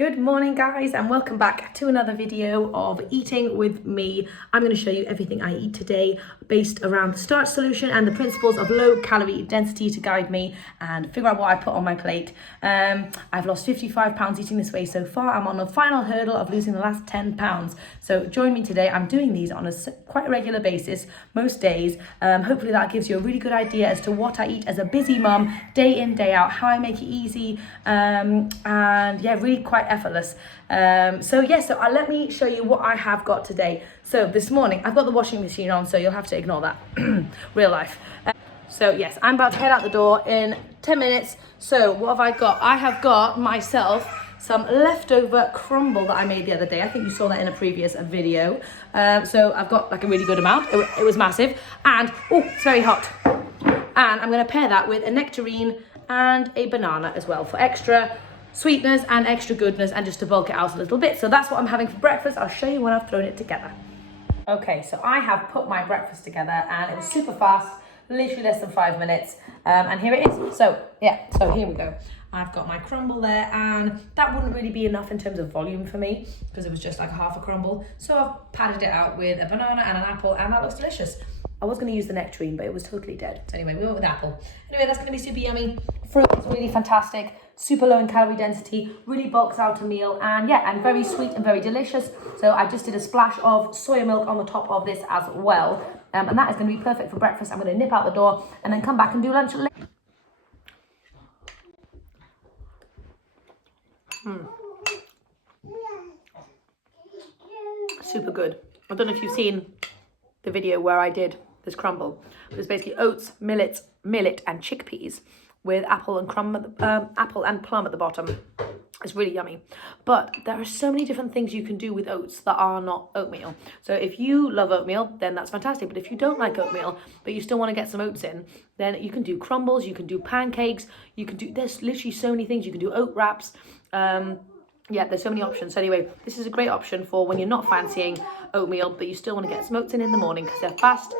Good morning guys, and welcome back to another video of eating with me. I'm going to show you everything I eat today based around the starch solution and the principles of low calorie density to guide me and figure out what I put on my plate. I've lost 55 pounds eating this way so far. I'm on the final hurdle of losing the last 10 pounds. So join me today. I'm doing these on a quite regular basis most days. Hopefully that gives you a really good idea as to what I eat as a busy mum, day in, day out, how I make it easy, and yeah, really quite effortless. So let me show you what I have got today. So this morning I've got the washing machine on, so you'll have to ignore that. Real life. So yes, I'm about to head out the door in 10 minutes. So what have I got? I have got myself some leftover crumble that I made the other day. I think you saw that in a previous video. So I've got like a really good amount. It was massive, and oh, it's very hot. And I'm going to pair that with a nectarine and a banana as well for extra sweetness and extra goodness, and just to bulk it out a little bit. So that's what I'm having for breakfast. I'll show you when I've thrown it together. Okay, so I have put my breakfast together and it was super fast, literally less than 5 minutes. And here it is. So here we go. I've got my crumble there, and that wouldn't really be enough in terms of volume for me because it was just like half a crumble. So I've padded it out with a banana and an apple, and that looks delicious. I was going to use the nectarine, but it was totally dead. So anyway, we went with apple. Anyway, that's going to be super yummy. Fruit is really fantastic, super low in calorie density, really bulks out a meal, and yeah, and very sweet and very delicious. So I just did a splash of soya milk on the top of this as well. And that is going to be perfect for breakfast. I'm going to nip out the door and then come back and do lunch later. Super good. I don't know if you've seen the video where I did this crumble. It was basically oats, millet and chickpeas with apple and plum at the bottom. It's really yummy. But there are so many different things you can do with oats that are not oatmeal. So if you love oatmeal, then that's fantastic. But if you don't like oatmeal, but you still want to get some oats in, then you can do crumbles, you can do pancakes, there's literally so many things. You can do oat wraps. Yeah, there's so many options. So anyway, this is a great option for when you're not fancying oatmeal, but you still want to get some oats in the morning because they're fast,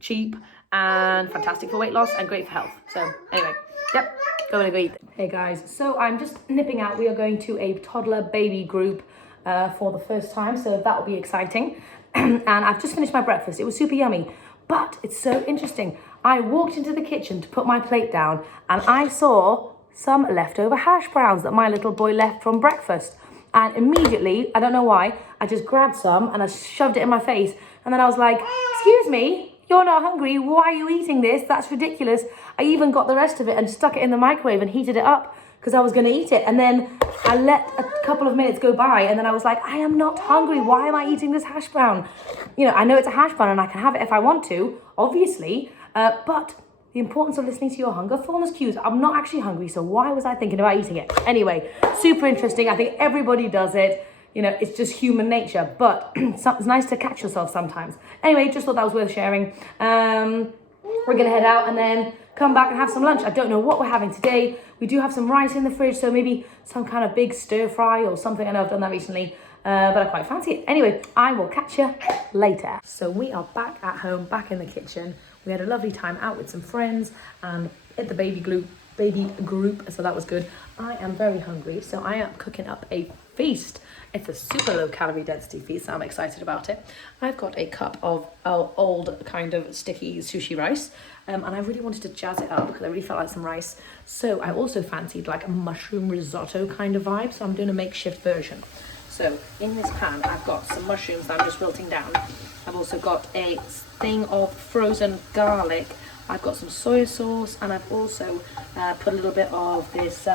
cheap, and fantastic for weight loss and great for health. So anyway, yep, go and eat. Hey guys, so I'm just nipping out. We are going to a toddler baby group for the first time, so that will be exciting. And I've just finished my breakfast. It was super yummy, but it's so interesting. I walked into the kitchen to put my plate down, and I saw some leftover hash browns that my little boy left from breakfast. And immediately, I don't know why, I just grabbed some and I shoved it in my face. And then I was like, excuse me, you're not hungry. Why are you eating this? That's ridiculous. I even got the rest of it and stuck it in the microwave and heated it up because I was going to eat it. And then I let a couple of minutes go by, and then I was like, I am not hungry. Why am I eating this hash brown? You know, I know it's a hash brown and I can have it if I want to, obviously, but the importance of listening to your hunger fullness cues. I'm not actually hungry, so why was I thinking about eating it? Anyway, super interesting. I think everybody does it. You know, it's just human nature, but it's nice to catch yourself sometimes. Anyway, just thought that was worth sharing. We're gonna head out and then come back and have some lunch. I don't know what we're having today. We do have some rice in the fridge, so maybe some kind of big stir fry or something. I know I've done that recently, but I quite fancy it. Anyway, I will catch you later. So we are back at home, back in the kitchen. We had a lovely time out with some friends and at the baby group, so that was good. I am very hungry, so I am cooking up a feast. It's a super low calorie density feast, so I'm excited about it. I've got a cup of old kind of sticky sushi rice, and I really wanted to jazz it up because I really felt like some rice. So I also fancied like a mushroom risotto kind of vibe, so I'm doing a makeshift version. So in this pan, I've got some mushrooms that I'm just wilting down. I've also got a thing of frozen garlic. I've got some soy sauce, and I've also put a little bit of this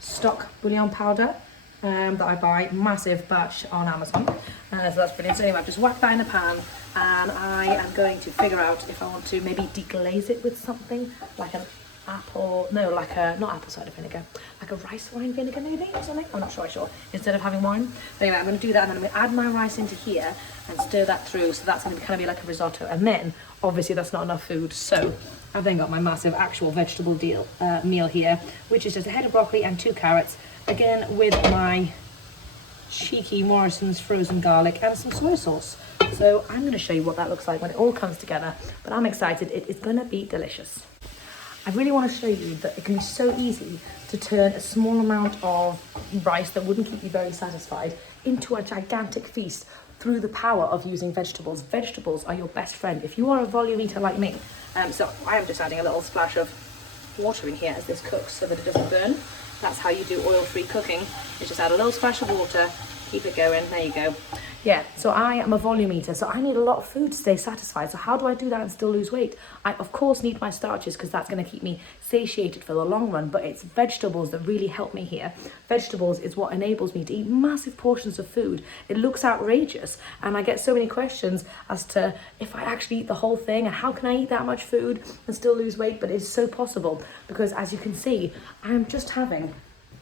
stock bouillon powder that I buy, massive batch on Amazon. So that's brilliant. So anyway, I've just whacked that in a pan, and I am going to figure out if I want to maybe deglaze it with something like an not apple cider vinegar, like a rice wine vinegar maybe or something. I'm not sure, instead of having wine. But anyway, I'm going to do that, and then I'm going to add my rice into here and stir that through. So that's going to kind of be like a risotto. And then obviously that's not enough food, so I've then got my massive actual vegetable meal here, which is just a head of broccoli and 2 carrots, again with my cheeky Morrison's frozen garlic and some soy sauce. So I'm going to show you what that looks like when it all comes together, but I'm excited. It is going to be delicious. I really want to show you that it can be so easy to turn a small amount of rice that wouldn't keep you very satisfied into a gigantic feast through the power of using vegetables. Vegetables are your best friend if you are a volume eater like me. So I am just adding a little splash of water in here as this cooks so that it doesn't burn. That's how you do oil-free cooking. You just add a little splash of water, keep it going, there you go. Yeah, so I am a volume eater, so I need a lot of food to stay satisfied. So how do I do that and still lose weight? I, of course, need my starches because that's going to keep me satiated for the long run, but it's vegetables that really help me here. Vegetables is what enables me to eat massive portions of food. It looks outrageous, and I get so many questions as to if I actually eat the whole thing, and how can I eat that much food and still lose weight? But it's so possible because, as you can see, I am just having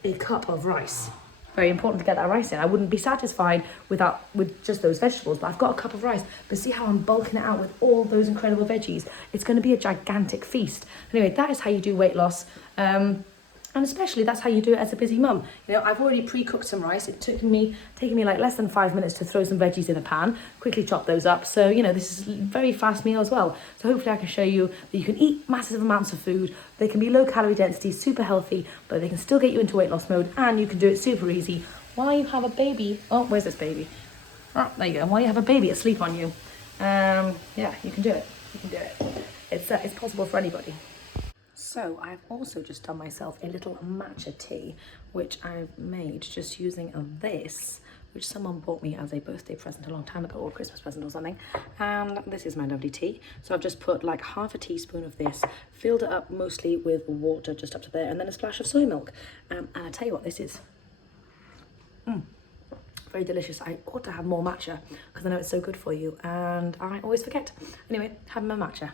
a cup of rice. Very important to get that rice in. I wouldn't be satisfied with just those vegetables, but I've got a cup of rice. But see how I'm bulking it out with all those incredible veggies? It's going to be a gigantic feast. Anyway, that is how you do weight loss. And especially that's how you do it as a busy mum. You know, I've already pre-cooked some rice. It taken me like less than 5 minutes to throw some veggies in a pan, quickly chop those up. So, you know, this is a very fast meal as well. So hopefully I can show you that you can eat massive amounts of food. They can be low calorie density, super healthy, but they can still get you into weight loss mode, and you can do it super easy while you have a baby. Oh, where's this baby? Oh, there you go. While you have a baby asleep on you. Yeah, you can do it. You can do it. It's possible for anybody. So I've also just done myself a little matcha tea, which I've made just using this, which someone bought me as a birthday present a long time ago, or Christmas present or something. And this is my lovely tea. So I've just put like half a teaspoon of this, filled it up mostly with water just up to there, and then a splash of soy milk. And I tell you what, this is very delicious. I ought to have more matcha because I know it's so good for you, and I always forget. Anyway, having my matcha.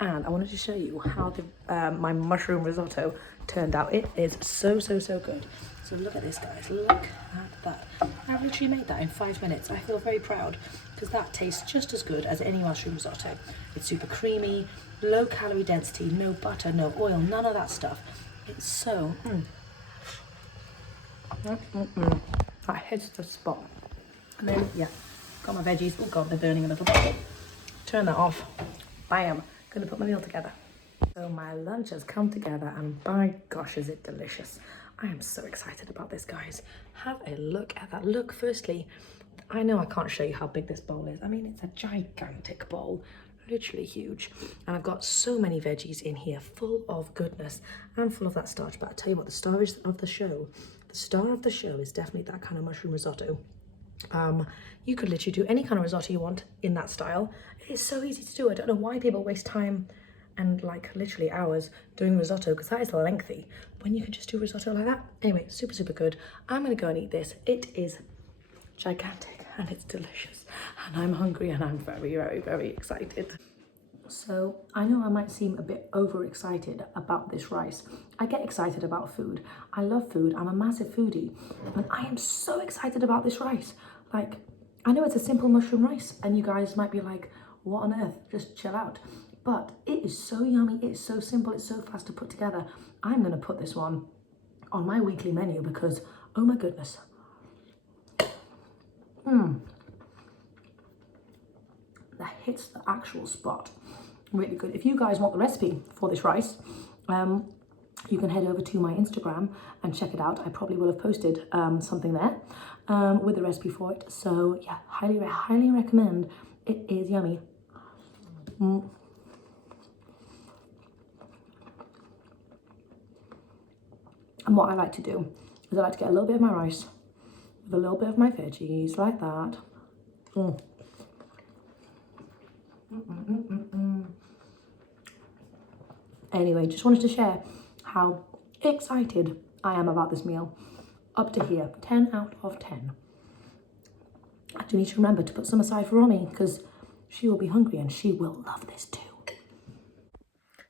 And I wanted to show you how my mushroom risotto turned out. It is so good. So look at this, guys. Look at that. I literally made that in 5 minutes. I feel very proud because that tastes just as good as any mushroom risotto. It's super creamy, low calorie density, no butter, no oil, none of that stuff. It's so... That hits the spot. And then, yeah, got my veggies. Oh God, they're burning a little bit. Turn that off. Bam. Gonna put my meal together. So my lunch has come together, and by gosh is it delicious. I am so excited about this, guys. Have a look at that. Look, firstly, I know I can't show you how big this bowl is. I mean, it's a gigantic bowl, literally huge. And I've got so many veggies in here, full of goodness and full of that starch. But I tell you what, the star of the show is definitely that kind of mushroom risotto. You could literally do any kind of risotto you want in that style. It's so easy to do. I don't know why people waste time and like literally hours doing risotto, because that is lengthy when you can just do risotto like that. Anyway, super good. I'm gonna go and eat this. It is gigantic and it's delicious, and I'm hungry, and I'm very excited. So I know I might seem a bit overexcited about this rice. I get excited about food. I love food. I'm a massive foodie, and I am so excited about this rice. Like, I know it's a simple mushroom rice, and you guys might be like, what on earth? Just chill out. But it is so yummy. It's so simple. It's so fast to put together. I'm gonna put this one on my weekly menu because, oh my goodness. That hits the actual spot. Really good. If you guys want the recipe for this rice, you can head over to my Instagram and check it out. I probably will have posted something there with the recipe for it. So yeah, highly recommend. It is yummy. And what I like to do is I like to get a little bit of my rice with a little bit of my veggies like that. Anyway, just wanted to share how excited I am about this meal. Up to here, 10 out of 10. I do need to remember to put some aside for Romy because she will be hungry and she will love this too.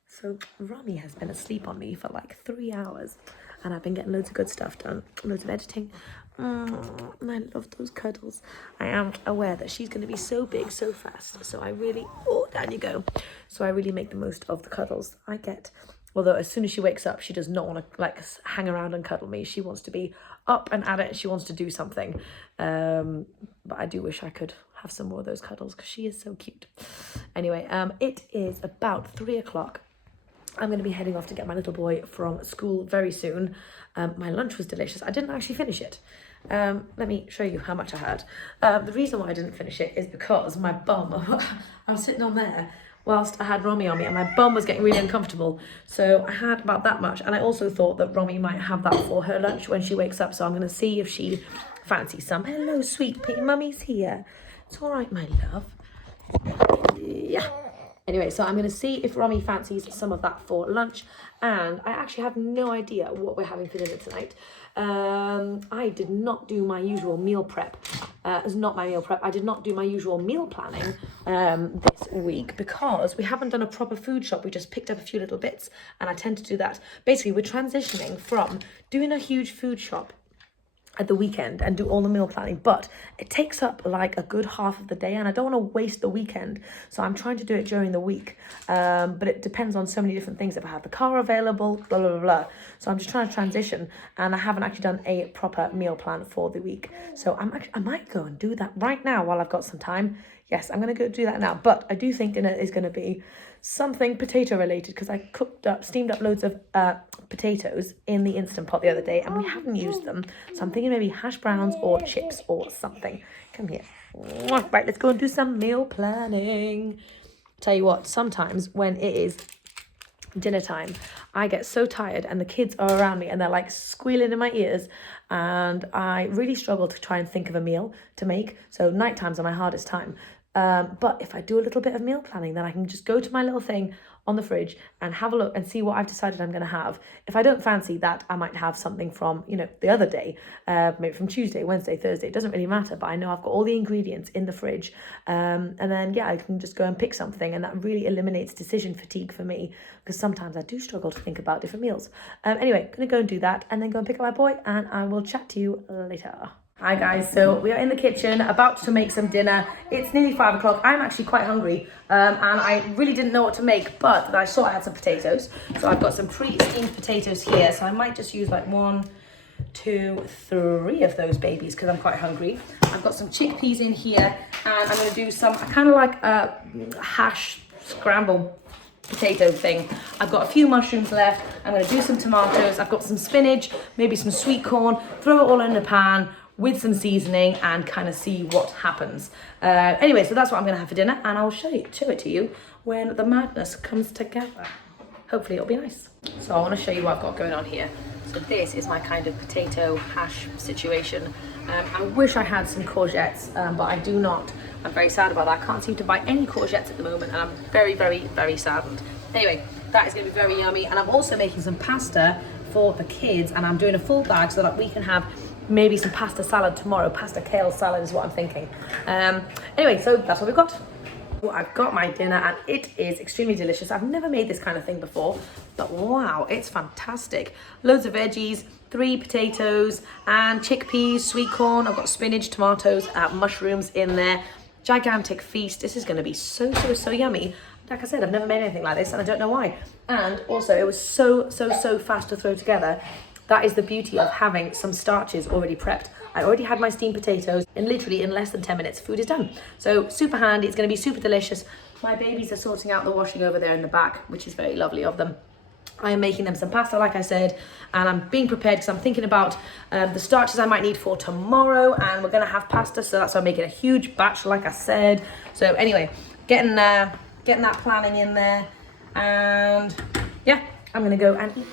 So Romy has been asleep on me for like 3 hours, and I've been getting loads of good stuff done, loads of editing. And I love those cuddles. I am aware that she's going to be so big so fast, so I really, oh, down you go. So I really make the most of the cuddles I get. Although as soon as she wakes up, she does not want to like hang around and cuddle me. She wants to be up and at it. She wants to do something. But I do wish I could have some more of those cuddles because she is so cute. Anyway, it is about 3 o'clock. I'm going to be heading off to get my little boy from school very soon. My lunch was delicious. I didn't actually finish it. Let me show you how much I had. The reason why I didn't finish it is because my bum, I was sitting on there whilst I had Romy on me and my bum was getting really uncomfortable. So I had about that much, and I also thought that Romy might have that for her lunch when she wakes up. So I'm going to see if she fancies some. Hello, sweet pea, mummy's here. It's all right, my love. Yeah. Anyway, so I'm going to see if Romy fancies some of that for lunch. And I actually have no idea what we're having for dinner tonight. I did not do my usual meal prep. It's not my meal prep. I did not do my usual meal planning this week because we haven't done a proper food shop. We just picked up a few little bits, and I tend to do that. Basically, we're transitioning from doing a huge food shop at the weekend and do all the meal planning, but it takes up like a good half of the day, and I don't want to waste the weekend, so I'm trying to do it during the week, but it depends on so many different things, if I have the car available, blah blah blah. So I'm just trying to transition, and I haven't actually done a proper meal plan for the week, so I might go and do that right now while I've got some time. Yes, I'm gonna go do that now, but I do think dinner is going to be something potato related because I steamed up loads of potatoes in the Instant Pot the other day, and we haven't used them, so I'm thinking maybe hash browns or chips or something. Come here. Right, let's go and do some meal planning. Tell you what, sometimes when it is dinner time, I get so tired and the kids are around me and they're like squealing in my ears, and I really struggle to try and think of a meal to make. So night times are my hardest time. But if I do a little bit of meal planning, then I can just go to my little thing on the fridge and have a look and see what I've decided I'm going to have. If I don't fancy that, I might have something from, the other day, maybe from Tuesday, Wednesday, Thursday. It doesn't really matter, but I know I've got all the ingredients in the fridge. And then, I can just go and pick something, and that really eliminates decision fatigue for me, because sometimes I do struggle to think about different meals. Anyway, going to go and do that and then go and pick up my boy, and I will chat to you later. Hi guys, so we are in the kitchen about to make some dinner. It's nearly 5 o'clock. I'm actually quite hungry, and I really didn't know what to make, but I saw I had some potatoes. So I've got some pre-steamed potatoes here, so I might just use like 1, 2, 3 of those babies because I'm quite hungry. I've got some chickpeas in here, and I'm going to do some, I kind of like a hash scramble potato thing. I've got a few mushrooms left. I'm going to do some tomatoes. I've got some spinach, maybe some sweet corn. Throw it all in the pan with some seasoning and kind of see what happens. Anyway, so that's what I'm going to have for dinner, and I'll show it to you when the madness comes together. Hopefully it'll be nice. So I want to show you what I've got going on here. So this is my kind of potato hash situation. I wish I had some courgettes, but I do not. I'm very sad about that. I can't seem to buy any courgettes at the moment, and I'm very, very, very saddened. Anyway, that is going to be very yummy, and I'm also making some pasta for the kids, and I'm doing a full bag so that we can have maybe some pasta salad tomorrow. Pasta kale salad is what I'm thinking. Anyway, so that's what we've got. Well, I've got my dinner, and it is extremely delicious. I've never made this kind of thing before, but wow, it's fantastic. Loads of veggies, 3 potatoes and chickpeas, sweet corn. I've got spinach, tomatoes, mushrooms in there. Gigantic feast. This is going to be so yummy. Like I said, I've never made anything like this, and I don't know why. And also, it was so fast to throw together. That is the beauty of having some starches already prepped. I already had my steamed potatoes, and literally in less than 10 minutes, food is done. So super handy. It's going to be super delicious. My babies are sorting out the washing over there in the back, which is very lovely of them. I am making them some pasta, like I said, and I'm being prepared because I'm thinking about the starches I might need for tomorrow, and we're going to have pasta, so that's why I'm making a huge batch, like I said. So anyway, getting that planning in there, and yeah, I'm going to go and eat.